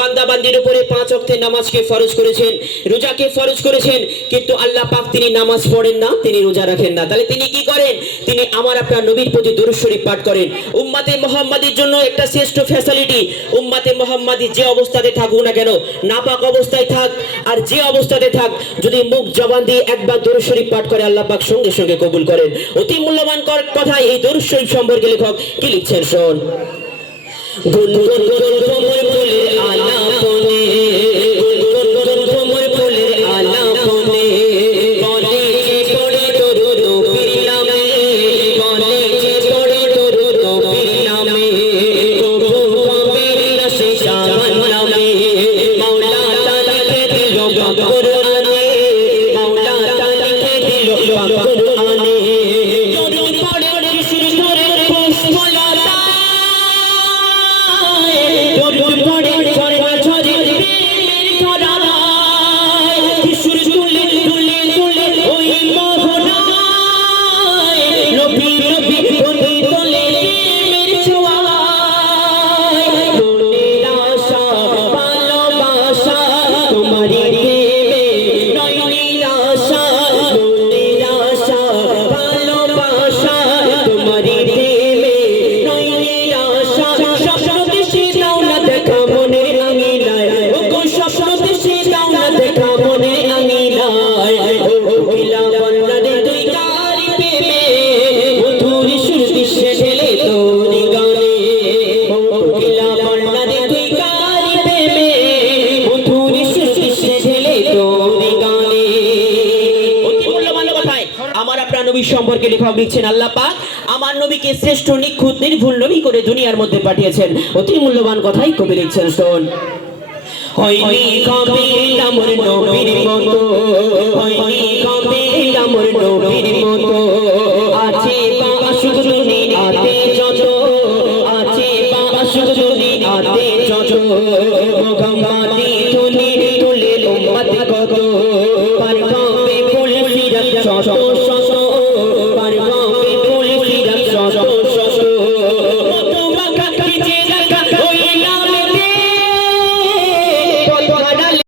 বান্দাবান্দির উপরে 5 ওয়াক্তের নামাজকে ফরজ করেছেন, রোজাকে ফরজ করেছেন, কিন্তু আল্লাহ পাক তিনি নামাজ পড়েন না, তিনি রোজা রাখেন না। তাহলে তিনি কি করেন? তিনি আমার আপনার নবীর প্রতি দরুদ শরীফ পাঠ করেন। উম্মতে মুহাম্মাদির জন্য একটা শ্রেষ্ঠ ফ্যাসিলিটি, উম্মতে মুহাম্মাদি যে অবস্থাতে থাকুক না কেন, নাপাক অবস্থায় থাক আর যে অবস্থাতে থাক, যদি মুখ জবান দিয়ে একবার দরুদ শরীফ পাঠ করে আল্লাহ পাক সঙ্গে সঙ্গে কবুল করেন। অতি মূল্যবান কথা এই দরুদ শরীফ সম্পর্কে লেখক কি লিখছেন শোন। গুনগুন তোমার বলে আলাপনে, গুনগুন তোমার বলে আলাপনে, কলেজে পড়ে দরুদ নবীর নামে, কলেজে পড়ে দরুদ নবীর নামে, কবির রশে জামান নামে, মাওলা তাআলাকে দিল কুরআনে, মাওলা তাআলাকে দিল কুরআনে, দরুদ পড়ে শুরু করে পুষ্পলতা, দরুদ পড়ে ঝরনা ঝরে প্রেমের ধারায়, কিশোর তুলে তুলে তুলে ওই মোহনায়, নবী নবী গতি তোলে প্রেমের ছোঁয়ায়, মনের আশা ভালোবাসা তোমারই প্রেমে, নয়নের আশা মনের আশা ভালোবাসা তোমারই প্রেমে, নয়নের আশা স্বপ্ন দেশে দাও না দেখা মনে আঙিনায়, ও গো স্বপ্ন দেশে দাও না দেখা মনে আঙিনায়, ও কিলা বন্দারে তুই কার প্রেমে, মধুর সুর দিশে ঢেলে তোর গানে, ও কিলা বন্দারে তুই কার প্রেমে, মধুর সুর দিশে ঢেলে তোর গানে। অতি মূল্যবান কথায় আমার আপনার নবী সম্পর্কে লেখক লিখছেন, আল্লাহ পাক আমার নবীকে শ্রেষ্ঠ নিখুঁত নির্ভুল নবী করে দুনিয়ার মধ্যে পাঠিয়েছেন। অতি মূল্যবান কথাই কবি লিখছেন শোন। হয়নি কবে আমার নবীর মতো, হয়নি কবে আমার নবীর মতো,